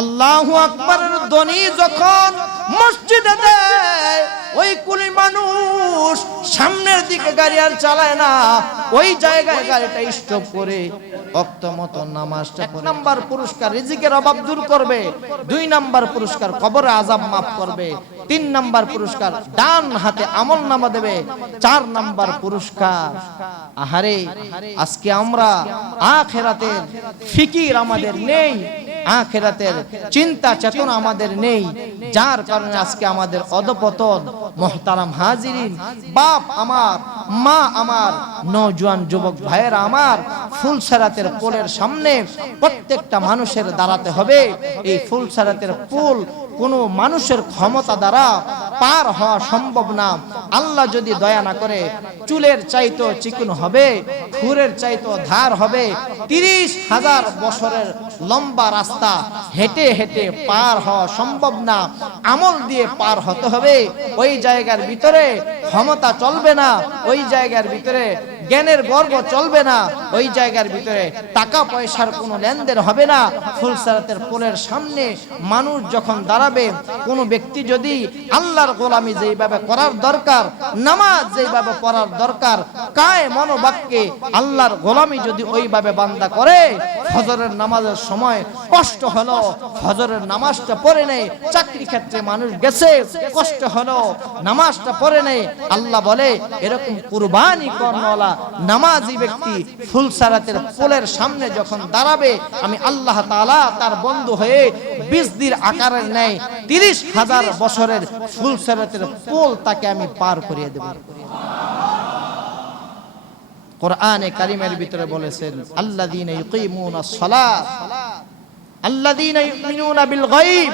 আল্লাহু আকবরের ধ্বনি যখন মসজিদে দেয়, ওই কুলি মানুষ সামনের দিকে গাড়ি আর চালায় না, ওই জায়গায় গাড়িটা স্টপ করে অক্ত মতো নামাজটা এক নাম্বার পুরস্কার রিজিকের অভাব দূর করবে, দুই নাম্বার পুরস্কার কবরে আজাব মাফ করবে, তিন নাম্বার পুরস্কার ডান হাতে আমল নামা দেবে, চার নাম্বার পুরস্কার আহারে, আজকে আমরা আখেরাতের ফিকির আমাদের নেই আখেরাতের চিন্তা, চেতনা আমাদের নেই। যার কারণে আজকে আমাদের অধপতন, মহতারাম হাজিরিন, বাপ আমার, মা আমার, নওজোয়ান যুবক ভাইয়েরা আমার, ফুলসারাতের পোলের সামনে প্রত্যেকটা মানুষের দাঁড়াতে হবে। এই ফুলসারাতের পুল কোনো মানুষের ক্ষমতা দ্বারা পার হওয়া সম্ভব না। আল্লাহ যদি দয়া না করে, চুলের চাইতো চিকুন হবে, খুরের চাইতো ধার হবে, তিরিশ হাজার বছরের লম্বা রাস্তা হেঁটে হেঁটে পার হওয়া সম্ভব না, আমল দিয়ে পার হতে হবে, ওই জায়গার ভিতরে ক্ষমতা চলবে না, ওই জায়গার ভিতরে জ্ঞানের গর্ব চলবে না। ওই জায়গার ভিতরে টাকা পয়সার কোনো লেনদেন হবে না। ফুলসারাতের পোলের সামনে মানুষ যখন দাঁড়াবে, কোনো ব্যক্তি যদি আল্লাহর গোলামি যেইভাবে করার দরকার, নামাজ যেইভাবে পড়ার দরকার কায় মনোবাক্যে আল্লাহর গোলামি যদি ওইভাবে বান্দা করে হজরের নামাজের সময় কষ্ট হলো হজরের নামাজটা পড়ে নেই চাকরি ক্ষেত্রে মানুষ গেছে, কষ্ট হলো, নামাজটা পড়ে নেই আল্লাহ বলে, এরকম কুরবানি কর্ণওয়ালা নামাজি ব্যক্তি ফুলসারাতের পোলের সামনে যখন দাঁড়াবে, আমি আল্লাহ তাআলা তার বন্ধু হয়ে বীজদির আকারের নেয় তিরিশ হাজার বছরের ফুলসারাতের পোল তাকে আমি পার করিয়ে দেব। কোরআনে কারিমের ভিতরে বলেছেন, আল্লাযীনা ইউমিনুনা বিল গায়ব।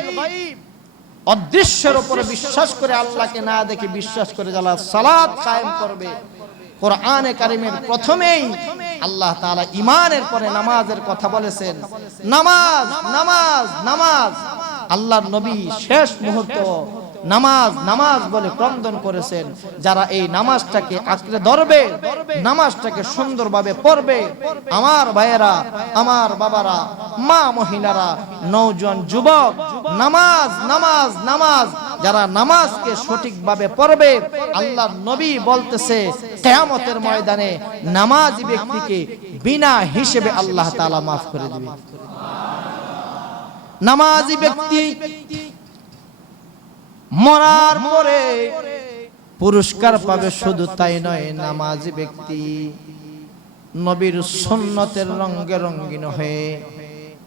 অদৃশ্যের উপরে বিশ্বাস করে আল্লাহকে না দেখে বিশ্বাস করে যারা সালাত কায়েম করবে কোরআনে কারিমের প্রথমেই আল্লাহ তাআলা ইমানের পরে নামাজের কথা বলেছেন। নামাজ নামাজ নামাজ। আল্লাহর নবী শেষ মুহূর্ত নামাজ নামাজ বলে ক্রন্দন করেছেন। যারা এই নামাজটাকে আঁকড়ে ধরবে, নামাজটাকে সুন্দরভাবে পড়বে, আমার ভাইয়েরা, আমার বাবারা, মা মহিলারা, নৌজন যুবক, নামাজ নামাজ নামাজ যারা নামাজকে সঠিকভাবে পড়বে আল্লাহ নবী বলতেছে, কেয়ামতের ময়দানে নামাজি ব্যক্তিকে বিনা হিসেবে আল্লাহ তাআলা মাফ করে দিবে। নামাজি ব্যক্তি মরার পরে পুরস্কার পাবে শুধু তাই নয়, নামাজি ব্যক্তি নবীর সুন্নতের রঙ্গে রঙ্গিন হয়ে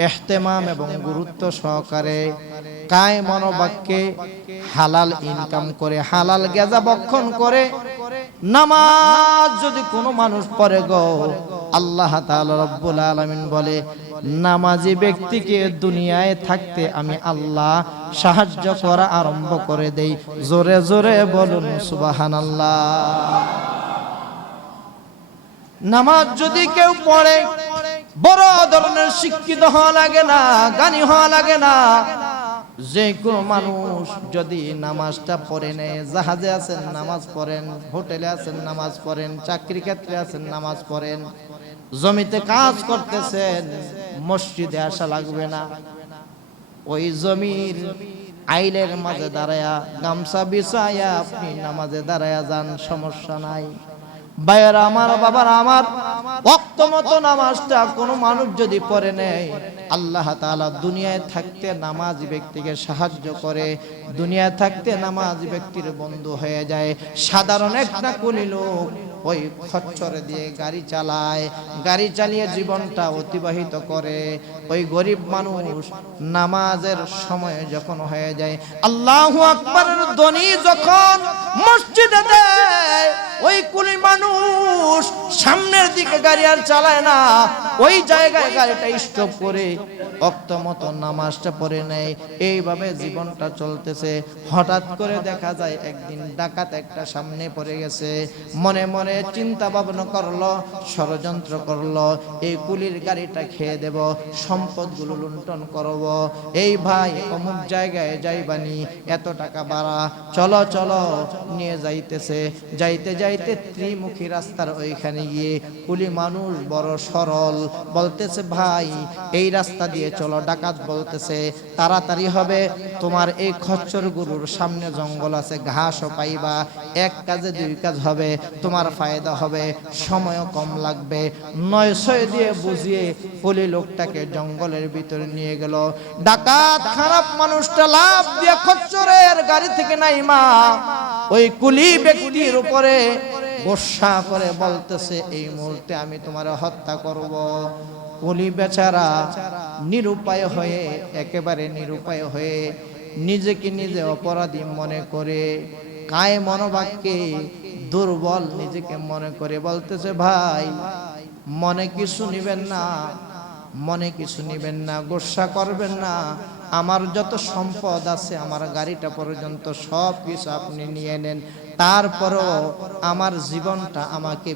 এহতেমাম এবং গুরুত্ব সহকারে কায় মনোবাক্যে হালাল ইনকাম করে, হালাল গেজা বক্ষণ করে, নামাজ যদি কোনো মানুষ পড়ে গো, আল্লাহ রব্বুল আলামিন বলে, নামাজি ব্যক্তিকে দুনিয়ায় থাকতে আমি আল্লাহ সাহায্য করা আরম্ভ করে দেই। জোরে জোরে বলুন সুবাহান আল্লাহ নামাজ যদি কেউ পড়ে বড় ধরনের শিক্ষিত হওয়া লাগে না, জ্ঞানী হওয়া লাগে না। যে কোনো মানুষ যদি নামাজটা পড়ে নেয়, জাহাজে আছেন, নামাজ পড়েন, হোটেলে আছেন, নামাজ পড়েন চাকরি ক্ষেত্রে আছেন, নামাজ পড়েন, জমিতে কাজ করতেছেন, মসজিদে আসা লাগবে না। ওই জমির আইলের মাঝে দাঁড়ায়া, গামছা বিছায়া আপনি নামাজে দাঁড়ায়া যান, সমস্যা নাই। ভাইয়েরা আমার, বাবার আমার ভক্ত মতো নামাজটা কোনো মানুষ যদি পড়ে নেয়, আল্লাহ তাআলা দুনিয়ায় থাকতে নামাজ ব্যক্তিকে সাহায্য করে, দুনিয়ায় থাকতে নামাজ ব্যক্তির বন্ধু হয়ে যায়। সাধারণ একটা কুলি লোক ওই খচ্চরে দিয়ে গাড়ি চালায়, গাড়ি চালিয়ে জীবনটা অতিবাহিত করে। ওই গরিব মানুষ নামাজের সময় যখন হয়ে যায়, আল্লাহ আকবরের ধ্বনি যখন মসজিদে দেয় ওই কুলি মানুষ সামনের দিকে গাড়ি আর চালায় না, ওই জায়গায় গাড়িটা স্টপ করে, অক্ত মতো নামাজটা পড়ে নেয়। এইভাবে জীবনটা চলতেছে। হঠাৎ করে দেখা যায় একদিন ডাকাত একটা সামনে পড়ে গেছে। মনে মনে চিন্তা ভাবনা করল, ষড়যন্ত্র করল, এই কুলির গাড়িটা খেয়ে দেব, সম্পদগুলো লুণ্ঠন করব। এই ভাই অমুক জায়গায় যাইবানি, এত টাকা বাড়া চলো চলো, নিয়ে যাইতেছে। যাইতে যাইতে ত্রিমুখী রাস্তার ওইখানে গিয়ে কুলি মানুষ বড় সরল বলতেছে, ভাই, এই রাস্তা দিয়ে চলো। ডাকাত বলতেছে, তাড়াতাড়ি হবে। তোমার এই খচ্চর গরুর সামনে জঙ্গল আছে, ঘাসও পাইবা। এক কাজে দুই কাজ হবে, তোমার ফায়দা হবে, সময়ও কম লাগবে। নয় ছয় দিয়ে বুঝিয়ে পলি লোকটাকে জঙ্গলের ভিতরে নিয়ে গেল। ডাকাত, খারাপ মানুষটা লাভ দিয়ে খচ্চরের গাড়ি থেকে নাই মা ওই কুলি ব্যক্তির উপরে গোসা করে বলতেছে, এই মুহূর্তে আমি তোমার হত্যা করব। কুলি বেচারা নিরুপায় হয়ে, একেবারে নিরুপায় হয়ে নিজেকে নিজে অপরাধী মনে করে, কায় মনোবাক্যে দুর্বল নিজেকে মনে করে বলতেছে, ভাই, মনে কিছু নিবেন না, মনে কিছু নিবেন না, গোসা করবেন না আমার যত সম্পদ আছে, আমার গাড়িটা পর্যন্ত সব কিছু আপনি নিয়ে নেন। তারপরও আমার জীবনটা আমাকে